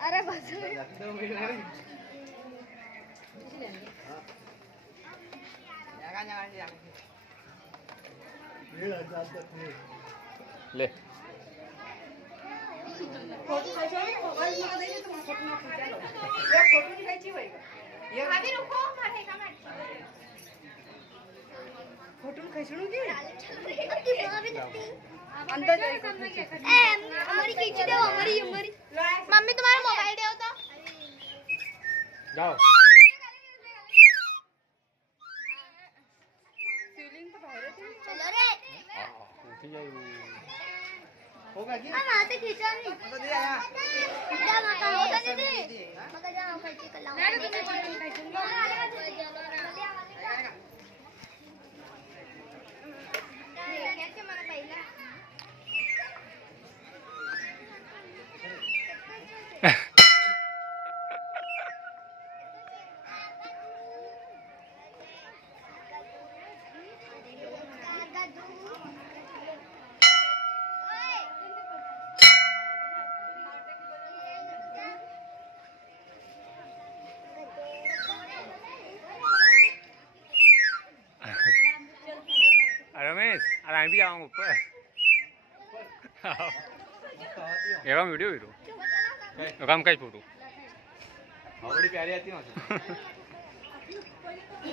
अरे बस ले फोटो खींचणू की अंदर हमारी खींच दो हमारी हमारी मम्मी तुम्हारा मोबाइल दे तो जाओ सीलिंग तो बाहर थी चलो रे उठी जाए होगा की हां वहां से खींचा नहीं तो दे आया जा माता हो दीदी मगर जा खींच के लाओ मैं तो खींचूंगी कैसे मारा पहिला रमेश अरे भी आऊँ ऊपर एवं वीडियो वीडियो काम काय फोटो आवडी प्यारी आती ना